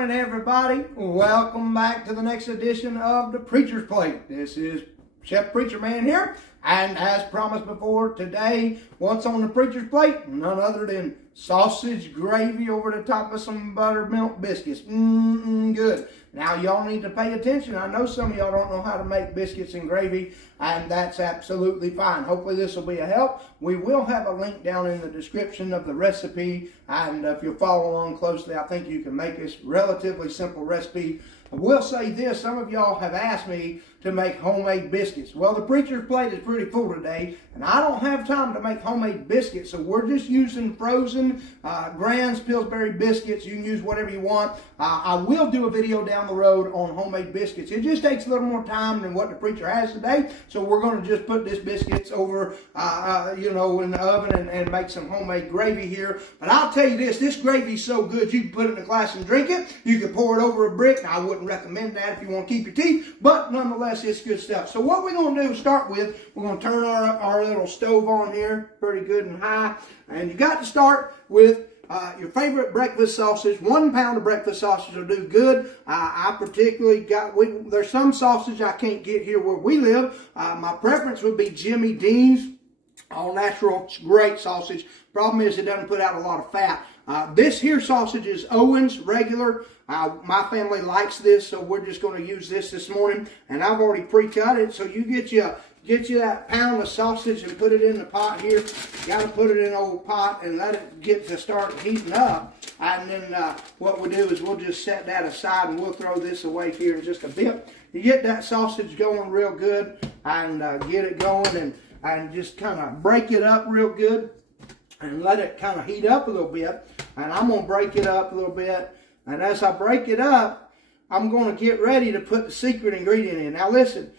morning, everybody. Welcome back to the next edition of the Preacher's Plate. This is Chef Preacher Man here, and as promised before, today, what's on the Preacher's Plate? None other than sausage gravy over the top of some buttermilk biscuits. Good. Now, y'all need to pay attention. I know some of y'all don't know how to make biscuits and gravy, and that's absolutely fine. Hopefully, this will be a help. We will have a link down in the description of the recipe, and if you'll follow along closely, I think you can make this relatively simple recipe. I will say this, some of y'all have asked me to make homemade biscuits. Well, the Preacher's Plate is pretty full today, and I don't have time to make homemade biscuits, so we're just using frozen Grand's Pillsbury biscuits. You can use whatever you want. I will do a video down the road on homemade biscuits. It just takes a little more time than what the Preacher has today, so we're going to just put this biscuits over, you know, in the oven and make some homemade gravy here. But I'll tell you this gravy's so good, you can put it in a glass and drink it. You can pour it over a brick. Now, I wouldn't recommend that if you want to keep your teeth, but nonetheless, it's good stuff. So what we're going to do, start with, we're going to turn our little stove on here, pretty good and high. And you got to start with your favorite breakfast sausage. 1 pound of breakfast sausage will do good. I particularly got, there's some sausage I can't get here where we live. My preference would be Jimmy Dean's. All natural, great sausage. Problem is it doesn't put out a lot of fat. This here sausage is Owens regular. My family likes this, so we're just going to use this morning. And I've already pre-cut it, so you get you that pound of sausage and put it in the pot here. Got to put it in an old pot and let it get to start heating up. And then what we'll do is we'll just set that aside and we'll throw this away here in just a bit. You get that sausage going real good and get it going and just kind of break it up real good and let it kind of heat up a little bit. And I'm going to break it up a little bit. And as I break it up, I'm going to get ready to put the secret ingredient in. Now listen,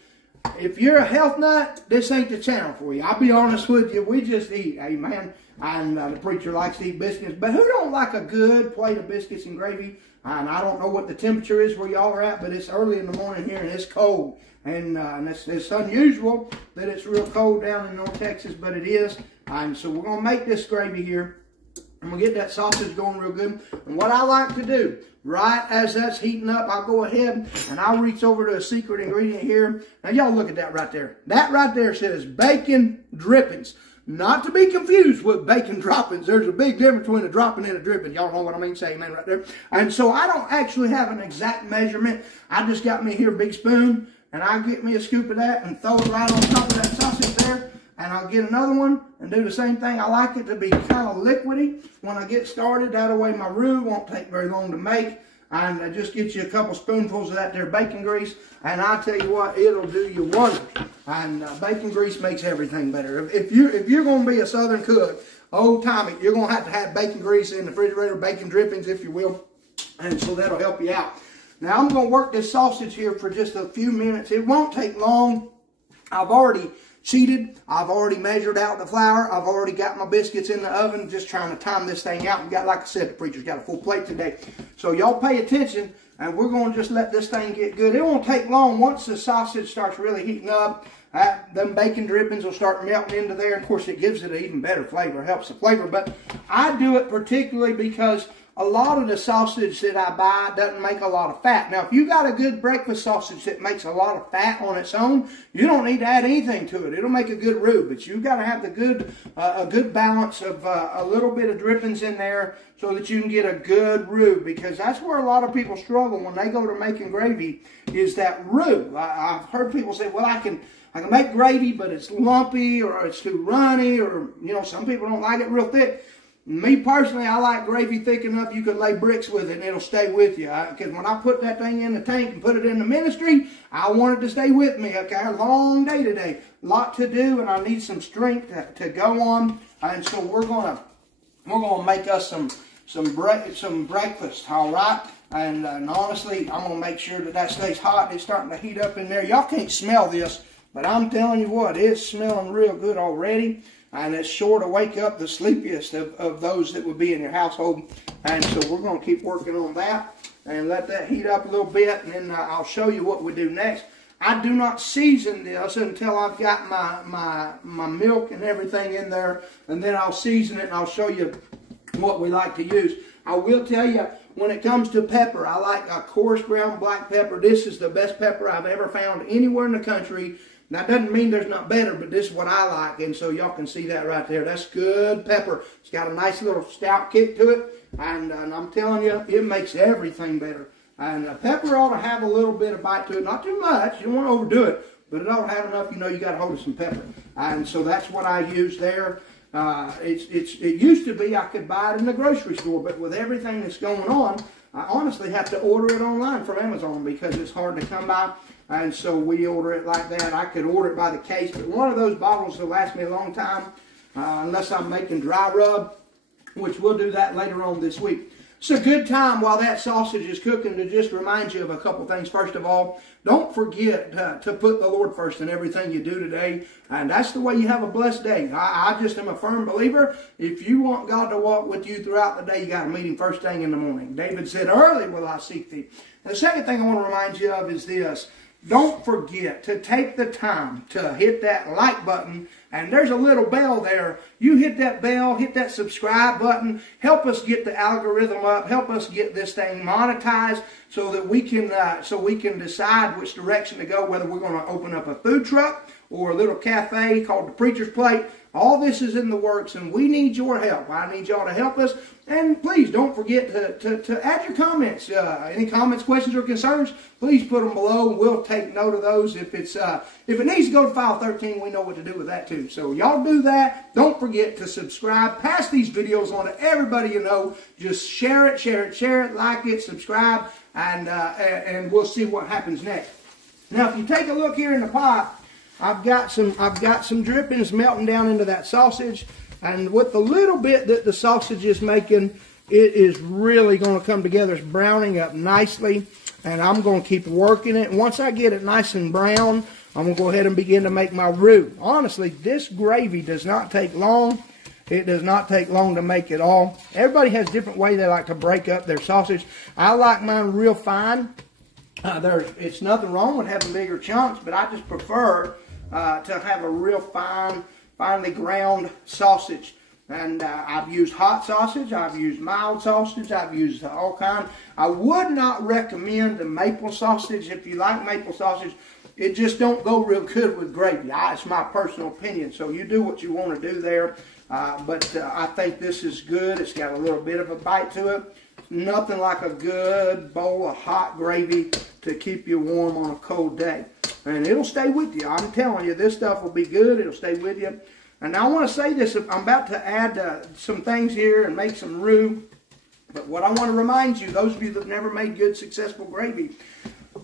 if you're a health nut, this ain't the channel for you. I'll be honest with you, we just eat, amen. And the Preacher likes to eat biscuits, but who don't like a good plate of biscuits and gravy? And I don't know what the temperature is where y'all are at, but it's early in the morning here and it's cold. And it's unusual that it's real cold down in North Texas, but it is. And so we're going to make this gravy here. And we'll get that sausage going real good. And what I like to do, right as that's heating up, I'll go ahead and I'll reach over to a secret ingredient here. Now, y'all look at that right there. That right there says bacon drippings. Not to be confused with bacon droppings. There's a big difference between a dropping and a dripping. Y'all know what I mean? Say amen right there. And so I don't actually have an exact measurement. I just got me here a big spoon. And I'll get me a scoop of that and throw it right on top of that sausage there. And I'll get another one and do the same thing. I like it to be kind of liquidy when I get started. That way my roux won't take very long to make. And just get you a couple spoonfuls of that there bacon grease. And I'll tell you what, it'll do you wonders. And bacon grease makes everything better. If you're going to be a Southern cook, old timey, you're going to have bacon grease in the refrigerator, bacon drippings, if you will. And so that'll help you out. Now I'm going to work this sausage here for just a few minutes. It won't take long. I've already cheated. I've already measured out the flour. I've already got my biscuits in the oven, just trying to time this thing out. We got, like I said, the Preacher's got a full plate today. So y'all pay attention, and we're going to just let this thing get good. It won't take long. Once the sausage starts really heating up, them bacon drippings will start melting into there. Of course, it gives it an even better flavor, helps the flavor. But I do it particularly because a lot of the sausage that I buy doesn't make a lot of fat. Now, if you got a good breakfast sausage that makes a lot of fat on its own, you don't need to add anything to it. It'll make a good roux, but you got to have the good, a good balance of a little bit of drippings in there so that you can get a good roux, because that's where a lot of people struggle when they go to making gravy, is that roux. I've heard people say, well, I can make gravy, but it's lumpy or it's too runny, or, you know, some people don't like it real thick. Me personally, I like gravy thick enough you could lay bricks with it and it'll stay with you. Because when I put that thing in the tank and put it in the ministry, I want it to stay with me. Okay, a long day today, a lot to do, and I need some strength to go on. And so we're gonna make us some breakfast, all right? And honestly, I'm gonna make sure that stays hot. It's starting to heat up in there. Y'all can't smell this, but I'm telling you what, it's smelling real good already. And it's sure to wake up the sleepiest of those that would be in your household. And so we're going to keep working on that and let that heat up a little bit. And then I'll show you what we do next. I do not season this until I've got my milk and everything in there. And then I'll season it and I'll show you what we like to use. I will tell you, when it comes to pepper, I like a coarse ground black pepper. This is the best pepper I've ever found anywhere in the country. Now, that doesn't mean there's not better, but this is what I like. And so y'all can see that right there. That's good pepper. It's got a nice little stout kick to it. And I'm telling you, it makes everything better. And pepper ought to have a little bit of bite to it. Not too much. You don't want to overdo it. But it ought to have enough, you know, you got a hold of some pepper. And so that's what I use there. It used to be I could buy it in the grocery store. But with everything that's going on, I honestly have to order it online from Amazon because it's hard to come by. And so we order it like that. I could order it by the case, but one of those bottles will last me a long time unless I'm making dry rub, which we'll do that later on this week. It's a good time while that sausage is cooking to just remind you of a couple things. First of all, don't forget to put the Lord first in everything you do today. And that's the way you have a blessed day. I just am a firm believer. If you want God to walk with you throughout the day, you got to meet Him first thing in the morning. David said, early will I seek Thee. And the second thing I want to remind you of is this. Don't forget to take the time to hit that like button. And there's a little bell there. You hit that bell, hit that subscribe button. Help us get the algorithm up. Help us get this thing monetized so that we can decide which direction to go, whether we're going to open up a food truck or a little cafe called the Preacher's Plate. All this is in the works, and we need your help. I need y'all to help us. And please don't forget to add your comments. Any comments, questions, or concerns, please put them below. We'll take note of those. If it needs to go to file 13, we know what to do with that too. So y'all do that. Don't forget to subscribe. Pass these videos on to everybody you know. Just share it, like it, subscribe, and we'll see what happens next. Now, if you take a look here in the pot, I've got some drippings melting down into that sausage, and with the little bit that the sausage is making, it is really going to come together. It's browning up nicely, and I'm going to keep working it. Once I get it nice and brown, I'm going to go ahead and begin to make my roux. Honestly, this gravy does not take long. It does not take long to make at all. Everybody has a different way they like to break up their sausage. I like mine real fine. It's nothing wrong with having bigger chunks, but I just prefer to have a real finely ground sausage. And I've used hot sausage, I've used mild sausage, I've used all kinds. I would not recommend the maple sausage. If you like maple sausage, it just don't go real good with gravy. It's my personal opinion, so you do what you want to do there. But I think this is good. It's got a little bit of a bite to it. Nothing like a good bowl of hot gravy to keep you warm on a cold day. And it'll stay with you. I'm telling you, this stuff will be good. It'll stay with you. And I want to say this. I'm about to add some things here and make some roux. But what I want to remind you, those of you that have never made good, successful gravy,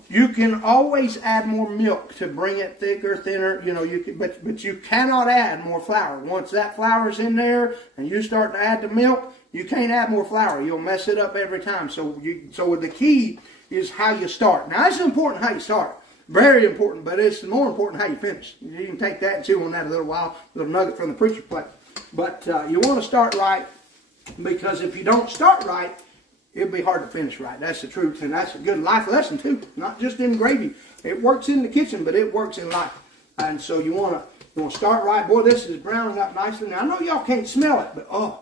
you can always add more milk to bring it thicker, thinner. You know, but you cannot add more flour. Once that flour's in there and you start to add the milk, you can't add more flour. You'll mess it up every time. So the key is how you start. Now, it's important how you start. Very important, but it's more important how you finish. You can take that and chew on that a little while. A little nugget from the Preacher's Plate. But you want to start right, because if you don't start right, it'll be hard to finish right. That's the truth, and that's a good life lesson too. Not just in gravy. It works in the kitchen, but it works in life. And so you want to start right. Boy, this is browning up nicely. Now, I know y'all can't smell it, but oh,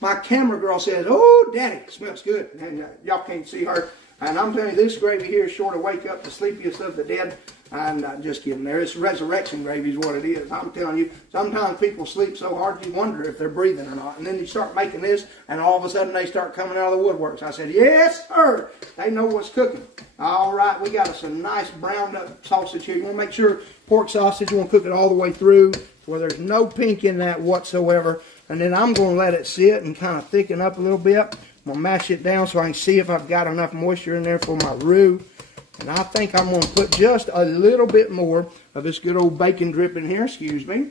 my camera girl says, "Oh, Daddy, it smells good." And y'all can't see her. And I'm telling you, this gravy here is sure to wake up the sleepiest of the dead. And just kidding there. It's resurrection gravy is what it is. I'm telling you, sometimes people sleep so hard you wonder if they're breathing or not. And then you start making this, and all of a sudden they start coming out of the woodworks. I said, yes, sir. They know what's cooking. All right, we got us a nice browned up sausage here. You want to make sure pork sausage, you want to cook it all the way through where there's no pink in that whatsoever. And then I'm going to let it sit and kind of thicken up a little bit. I'm going to mash it down so I can see if I've got enough moisture in there for my roux. And I think I'm going to put just a little bit more of this good old bacon dripping here, excuse me.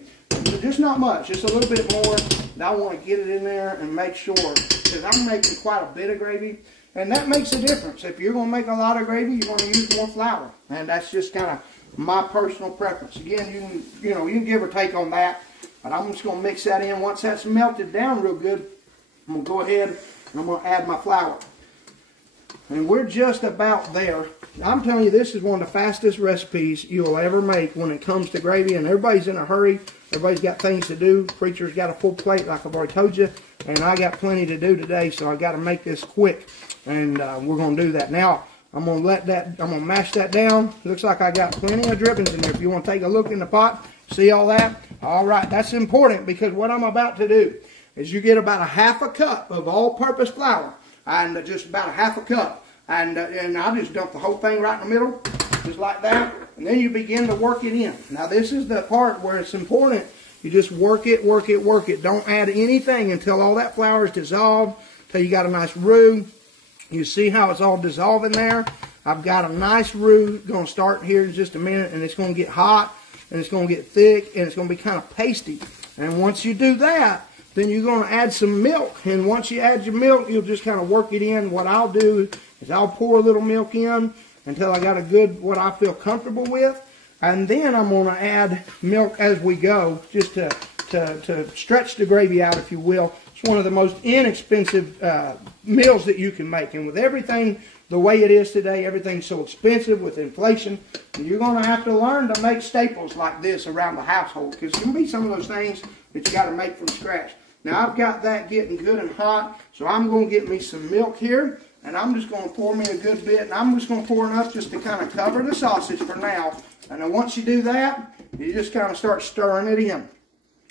Just not much, just a little bit more. And I want to get it in there and make sure, because I'm making quite a bit of gravy. And that makes a difference. If you're going to make a lot of gravy, you're going to use more flour. And that's just kind of my personal preference. Again, you can give or take on that. But I'm just going to mix that in. Once that's melted down real good, I'm going to go ahead and I'm going to add my flour. And we're just about there. I'm telling you, this is one of the fastest recipes you'll ever make when it comes to gravy. And everybody's in a hurry. Everybody's got things to do. Preacher's got a full plate, like I've already told you, and I got plenty to do today, so I got to make this quick, and we're going to do that. Now, I'm going to mash that down. Looks like I got plenty of drippings in there. If you want to take a look in the pot, see all that? All right, that's important, because what I'm about to do is you get about a half a cup of all-purpose flour, and just about a half a cup, and I'll just dump the whole thing right in the middle, just like that, and then you begin to work it in. Now, this is the part where it's important. You just work it, work it, work it. Don't add anything until all that flour is dissolved, until you got a nice roux. You see how it's all dissolving there? I've got a nice roux. Going to start here in just a minute, and it's going to get hot, and it's going to get thick, and it's going to be kind of pasty. And once you do that, then you're going to add some milk. And once you add your milk, you'll just kind of work it in. What I'll do is I'll pour a little milk in until I got a good, what I feel comfortable with. And then I'm going to add milk as we go, just to stretch the gravy out, if you will. It's one of the most inexpensive meals that you can make. And with everything the way it is today, everything's so expensive with inflation, you're going to have to learn to make staples like this around the household, because there can be some of those things that you got to make from scratch. Now, I've got that getting good and hot, so I'm going to get me some milk here, and I'm just going to pour me a good bit, and I'm just going to pour enough just to kind of cover the sausage for now. And then once you do that, you just kind of start stirring it in,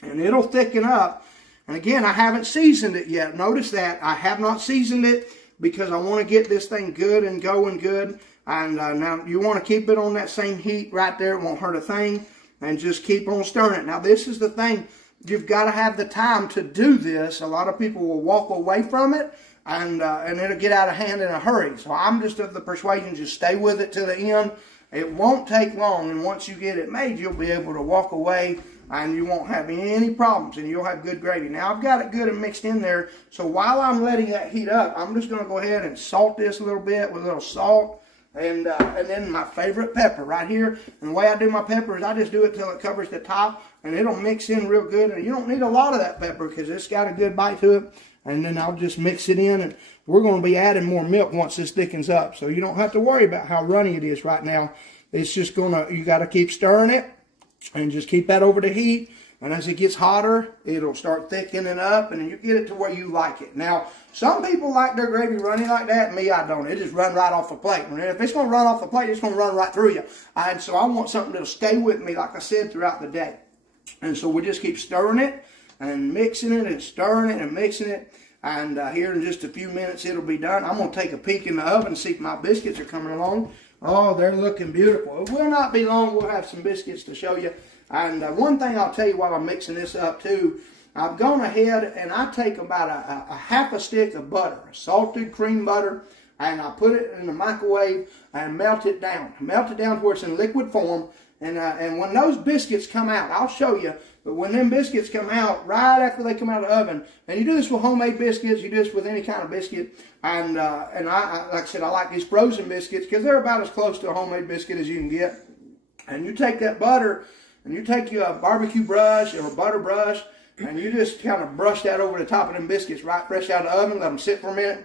and it'll thicken up. And again, I haven't seasoned it yet. Notice that I have not seasoned it, because I want to get this thing good and going good. And now you want to keep it on that same heat right there. It won't hurt a thing. And just keep on stirring it. Now, this is the thing. You've got to have the time to do this. A lot of people will walk away from it, and it'll get out of hand in a hurry. So I'm just of the persuasion, just stay with it to the end. It won't take long, and once you get it made, you'll be able to walk away, and you won't have any problems, and you'll have good gravy. Now, I've got it good and mixed in there, so while I'm letting that heat up, I'm just going to go ahead and salt this a little bit with a little salt, and then my favorite pepper right here. And the way I do my pepper is I just do it till it covers the top, and it'll mix in real good. And you don't need a lot of that pepper, because it's got a good bite to it. And then I'll just mix it in, and we're going to be adding more milk once this thickens up, so you don't have to worry about how runny it is right now. It's just you got to keep stirring it, and just keep that over the heat. And as it gets hotter, it'll start thickening up, and you get it to where you like it. Now, some people like their gravy running like that. Me, I don't. It just run right off the plate. And if it's going to run off the plate, it's going to run right through you. And so I want something that'll stay with me, like I said, throughout the day. And so we just keep stirring it and mixing it and stirring it and mixing it. And here in just a few minutes, it'll be done. I'm going to take a peek in the oven and see if my biscuits are coming along. Oh, they're looking beautiful. It will not be long. We'll have some biscuits to show you. And one thing I'll tell you while I'm mixing this up too, I've gone ahead and I take about a half a stick of butter, salted cream butter, and I put it in the microwave and melt it down. Melt it down to where it's in liquid form. And when those biscuits come out, I'll show you, but when them biscuits come out, right after they come out of the oven, and you do this with homemade biscuits, you do this with any kind of biscuit, and I like I said, I like these frozen biscuits because they're about as close to a homemade biscuit as you can get. And you take that butter, and you take your barbecue brush or a butter brush, and you just kind of brush that over the top of them biscuits right fresh out of the oven, let them sit for a minute,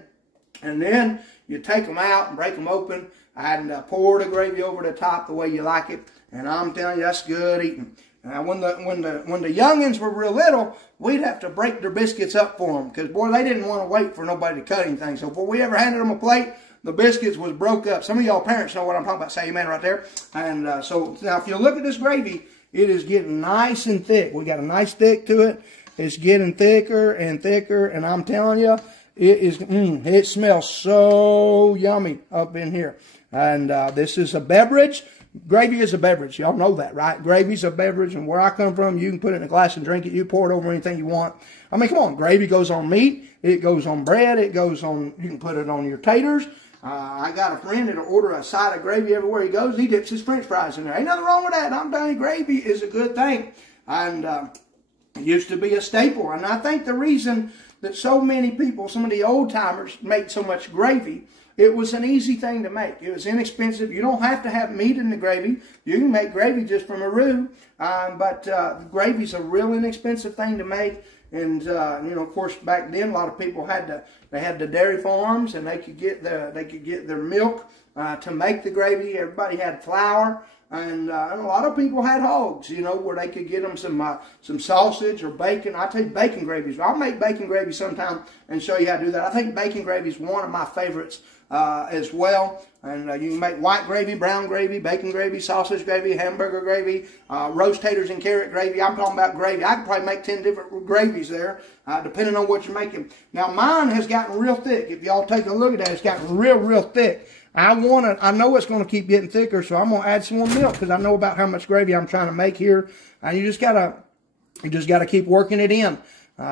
and then you take them out and break them open, and pour the gravy over the top the way you like it. And I'm telling you, that's good eating. Now, when the youngins were real little, we'd have to break their biscuits up for them, because boy, they didn't want to wait for nobody to cut anything. So before we ever handed them a plate, the biscuits was broke up. Some of y'all parents know what I'm talking about. Say amen right there. And so now, if you look at this gravy, it is getting nice and thick. We got a nice thick to it. It's getting thicker and thicker, and I'm telling you, it smells so yummy up in here. And this is a beverage. Gravy is a beverage. Y'all know that, right? Gravy's a beverage, and where I come from, you can put it in a glass and drink it. You pour it over anything you want. I mean, come on. Gravy goes on meat. It goes on bread. It goes on, you can put it on your taters. I got a friend that'll order a side of gravy everywhere he goes. He dips his french fries in there. Ain't nothing wrong with that. I'm telling you, gravy is a good thing. And it used to be a staple. And I think the reason that so many people, some of the old timers, make so much gravy, it was an easy thing to make. It was inexpensive. You don't have to have meat in the gravy. You can make gravy just from a roux. But gravy's a real inexpensive thing to make. And you know, of course, back then a lot of people had the dairy farms, and they could get their milk to make the gravy. Everybody had flour, And a lot of people had hogs, you know, where they could get them some sausage or bacon. I tell you, bacon gravy. I'll make bacon gravy sometime and show you how to do that. I think bacon gravy is one of my favorites as well. And you can make white gravy, brown gravy, bacon gravy, sausage gravy, hamburger gravy, roast taters and carrot gravy. I'm talking about gravy. I could probably make 10 different gravies there, depending on what you're making. Now, mine has gotten real thick. If y'all take a look at that, it's gotten real thick. I know it's going to keep getting thicker, so I'm going to add some more milk because I know about how much gravy I'm trying to make here. And you just gotta keep working it in.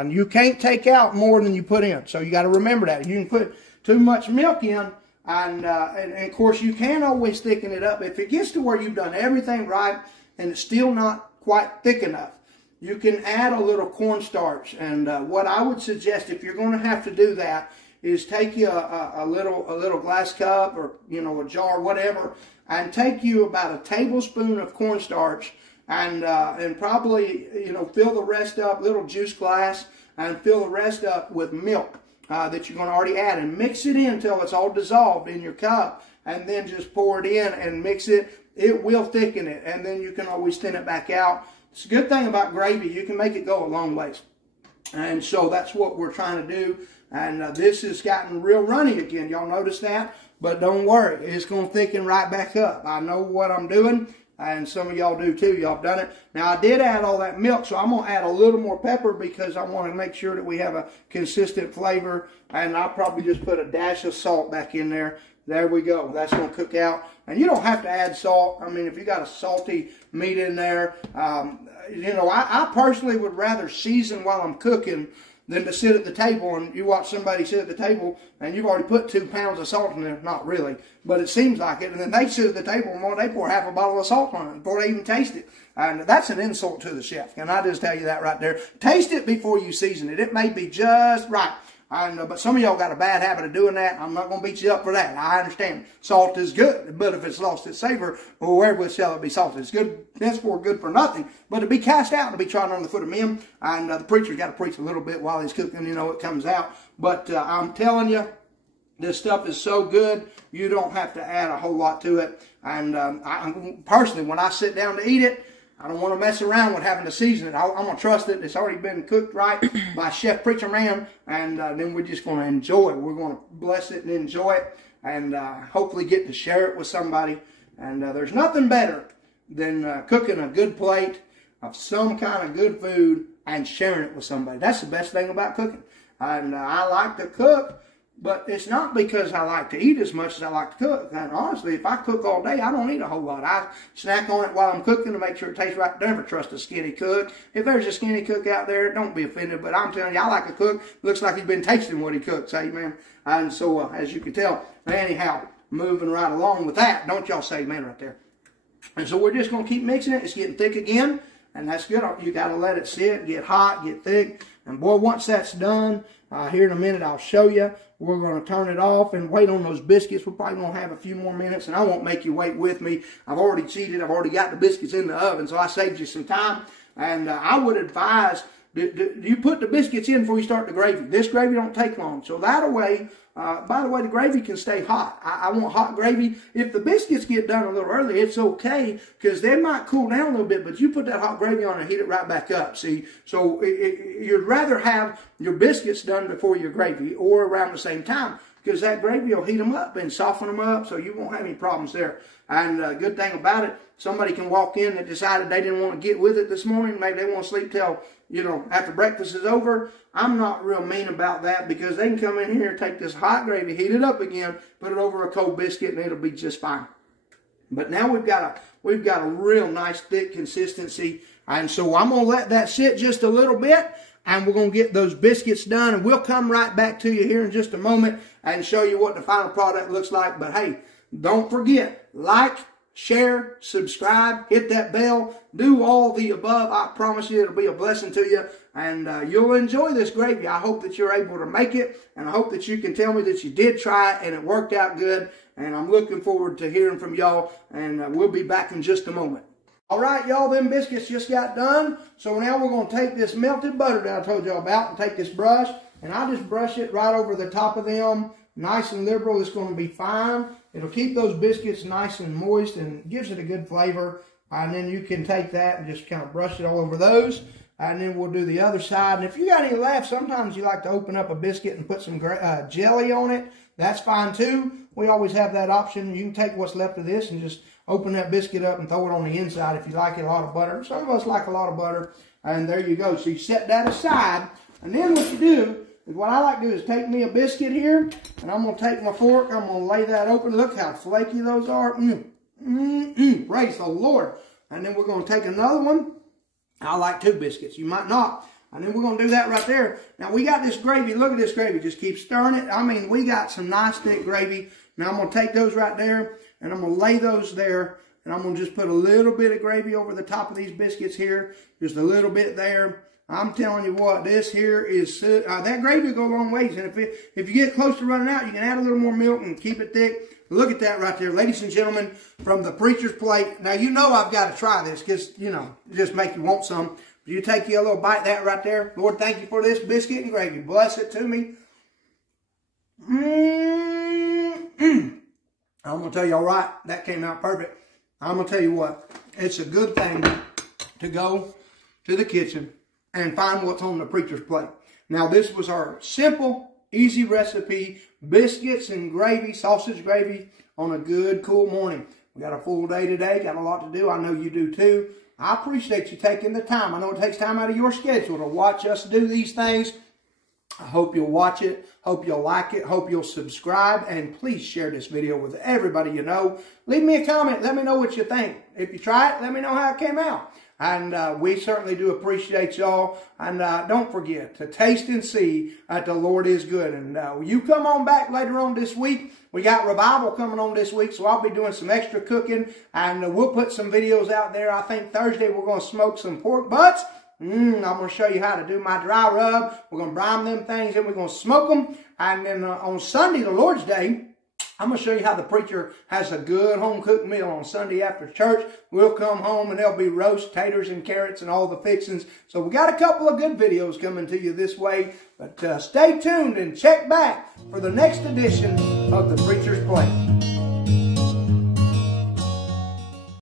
You can't take out more than you put in, so you got to remember that. You can put too much milk in, and of course you can always thicken it up. If it gets to where you've done everything right and it's still not quite thick enough, you can add a little cornstarch. And what I would suggest, if you're going to have to do that, is take you a little glass cup, or you know, a jar, whatever, and take you about a tablespoon of cornstarch, and probably, you know, fill the rest up, little juice glass, and fill the rest up with milk that you're going to already add, and mix it in until it's all dissolved in your cup, and then just pour it in and mix it. It will thicken it, and then you can always thin it back out. It's a good thing about gravy, you can make it go a long ways. And so that's what we're trying to do. And this has gotten real runny again. Y'all notice that? But don't worry, it's going to thicken right back up. I know what I'm doing, and some of y'all do too. Y'all have done it. Now, I did add all that milk, so I'm going to add a little more pepper because I want to make sure that we have a consistent flavor. And I'll probably just put a dash of salt back in there. There we go. That's going to cook out. And you don't have to add salt. I mean, if you got a salty meat in there, you know, I personally would rather season while I'm cooking than to sit at the table and you watch somebody sit at the table and you've already put 2 pounds of salt in there. Not really, but it seems like it. And then they sit at the table and they pour half a bottle of salt on it before they even taste it. And that's an insult to the chef. Can I just tell you that right there? Taste it before you season it. It may be just right. But some of y'all got a bad habit of doing that. I'm not going to beat you up for that. I understand. Salt is good, but if it's lost its savor, well, where shall it be salted? It's good, henceforth good for nothing, but to be cast out, to be trodden under the foot of men. And the preacher's got to preach a little bit while he's cooking, you know, it comes out. But I'm telling you, this stuff is so good, you don't have to add a whole lot to it. And personally, when I sit down to eat it, I don't want to mess around with having to season it. I'm going to trust it. It's already been cooked right by Chef Preacher Man, and then we're just going to enjoy it. We're going to bless it and enjoy it, and hopefully get to share it with somebody. And there's nothing better than cooking a good plate of some kind of good food and sharing it with somebody. That's the best thing about cooking. And I like to cook, but it's not because I like to eat as much as I like to cook. And honestly, if I cook all day, I don't eat a whole lot. I snack on it while I'm cooking to make sure it tastes right. Never trust a skinny cook. If there's a skinny cook out there, don't be offended. But I'm telling you, I like a cook. Looks like he's been tasting what he cooks. Amen. And so, as you can tell, anyhow, moving right along with that. Don't y'all say amen right there. And so we're just going to keep mixing it. It's getting thick again. And that's good. You got to let it sit, get hot, get thick. And boy, once that's done, here in a minute, I'll show you. We're going to turn it off and wait on those biscuits. We're probably going to have a few more minutes, and I won't make you wait with me. I've already cheated. I've already got the biscuits in the oven, so I saved you some time. And I would advise you put the biscuits in before you start the gravy. This gravy don't take long. So that way, by the way, the gravy can stay hot. I want hot gravy. If the biscuits get done a little early, it's okay because they might cool down a little bit, but you put that hot gravy on and heat it right back up. See, so you'd rather have your biscuits done before your gravy or around the same time because that gravy will heat them up and soften them up so you won't have any problems there. And good thing about it, somebody can walk in that decided they didn't want to get with it this morning. Maybe they want to sleep till, you know, after breakfast is over. I'm not real mean about that because they can come in here, take this hot gravy, heat it up again, put it over a cold biscuit, and it'll be just fine. But now we've got a real nice thick consistency, and so I'm gonna let that sit just a little bit, and we're gonna get those biscuits done, and we'll come right back to you here in just a moment and show you what the final product looks like. But hey, don't forget, like, share, subscribe, hit that bell, do all the above. I promise you it'll be a blessing to you, and you'll enjoy this gravy. I hope that you're able to make it, and I hope that you can tell me that you did try it and it worked out good, and I'm looking forward to hearing from y'all, and we'll be back in just a moment. All right, y'all, them biscuits just got done, so now we're going to take this melted butter that I told y'all about and take this brush, and I just brush it right over the top of them, nice and liberal. It's going to be fine. It'll keep those biscuits nice and moist and gives it a good flavor. And then you can take that and just kind of brush it all over those. And then we'll do the other side. And if you got any left, sometimes you like to open up a biscuit and put some jelly on it. That's fine too. We always have that option. You can take what's left of this and just open that biscuit up and throw it on the inside if you like it, a lot of butter. Some of us like a lot of butter. And there you go. So you set that aside. And then what you do is, what I like to do is take me a biscuit here. And I'm going to take my fork. I'm going to lay that open. Look how flaky those are. Praise the Lord. And then we're going to take another one. I like 2 biscuits. You might not. And then we're going to do that right there. Now, we got this gravy. Look at this gravy. Just keep stirring it. I mean, we got some nice thick gravy. Now, I'm going to take those right there, and I'm going to lay those there. And I'm going to just put a little bit of gravy over the top of these biscuits here. Just a little bit there. I'm telling you what, this here is, that gravy will go a long ways. And if you get close to running out, you can add a little more milk and keep it thick. Look at that right there, ladies and gentlemen, from the Preacher's Plate. Now, you know I've got to try this because, you know, just make you want some. You take you a little bite of that right there. Lord, thank you for this biscuit and gravy. Bless it to me. I'm going to tell you, all right, that came out perfect. I'm going to tell you what, it's a good thing to go to the kitchen and find what's on the Preacher's Plate. Now, this was our simple, easy recipe, biscuits and gravy, sausage gravy on a good, cool morning. We got a full day today, got a lot to do. I know you do too. I appreciate you taking the time. I know it takes time out of your schedule to watch us do these things. I hope you'll watch it. Hope you'll like it. Hope you'll subscribe. And please share this video with everybody you know. Leave me a comment. Let me know what you think. If you try it, let me know how it came out. And we certainly do appreciate y'all. And don't forget to taste and see that the Lord is good. And you come on back later on this week. We got revival coming on this week, so I'll be doing some extra cooking. And we'll put some videos out there. I think Thursday we're going to smoke some pork butts. I'm going to show you how to do my dry rub. We're going to brine them things and we're going to smoke them. And then on Sunday, the Lord's Day, I'm going to show you how the preacher has a good home-cooked meal on Sunday after church. We'll come home and there'll be roast, taters, and carrots and all the fixings. So we got a couple of good videos coming to you this way. But stay tuned and check back for the next edition of The Preacher's Plate.